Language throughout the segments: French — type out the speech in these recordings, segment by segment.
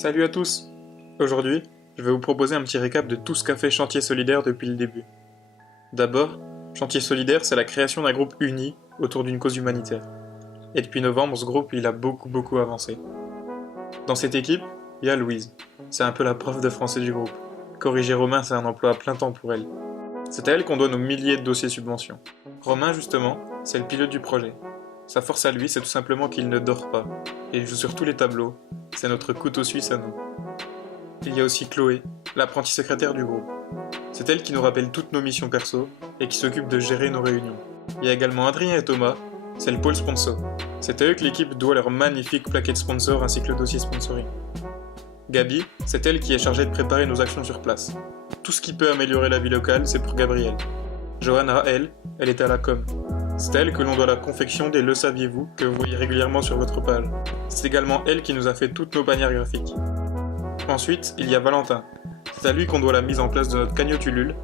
Salut à tous! Aujourd'hui, je vais vous proposer un petit récap de tout ce qu'a fait Chantier Solidaire depuis le début. D'abord, Chantier Solidaire, c'est la création d'un groupe uni autour d'une cause humanitaire. Et depuis novembre, ce groupe, il a beaucoup avancé. Dans cette équipe, il y a Louise. C'est un peu la prof de français du groupe. Corriger Romain, c'est un emploi à plein temps pour elle. C'est à elle qu'on doit nos milliers de dossiers subventions. Romain, justement, c'est le pilote du projet. Sa force à lui, c'est tout simplement qu'il ne dort pas. Et il joue sur tous les tableaux. C'est notre couteau suisse à nous. Il y a aussi Chloé, l'apprentie secrétaire du groupe. C'est elle qui nous rappelle toutes nos missions perso et qui s'occupe de gérer nos réunions. Il y a également Adrien et Thomas, c'est le pôle sponsor. C'est à eux que l'équipe doit leur magnifique plaquette sponsor ainsi que le dossier sponsoring. Gabi, c'est elle qui est chargée de préparer nos actions sur place. Tout ce qui peut améliorer la vie locale, c'est pour Gabrielle. Johanna, elle est à la com. C'est à elle que l'on doit la confection des Le saviez-vous que vous voyez régulièrement sur votre page. C'est également elle qui nous a fait toutes nos bannières graphiques. Ensuite, il y a Valentin. C'est à lui qu'on doit la mise en place de notre cagnotte Ulule,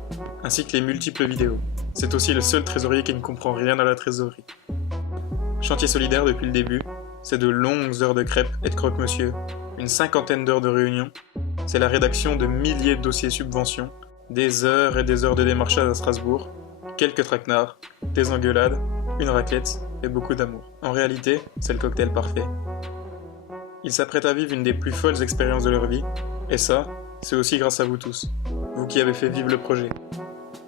ainsi que les multiples vidéos. C'est aussi le seul trésorier qui ne comprend rien à la trésorerie. Chantier Solidaire depuis le début, c'est de longues heures de crêpes et de croque-monsieur, une 50aine d'heures de réunions, c'est la rédaction de milliers de dossiers subventions, des heures et des heures de démarchage à Strasbourg, quelques traquenards, des engueulades, une raclette et beaucoup d'amour. En réalité, c'est le cocktail parfait. Ils s'apprêtent à vivre une des plus folles expériences de leur vie, et ça, c'est aussi grâce à vous tous, vous qui avez fait vivre le projet.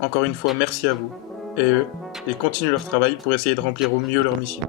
Encore une fois, merci à vous, et eux, ils continuent leur travail pour essayer de remplir au mieux leur mission.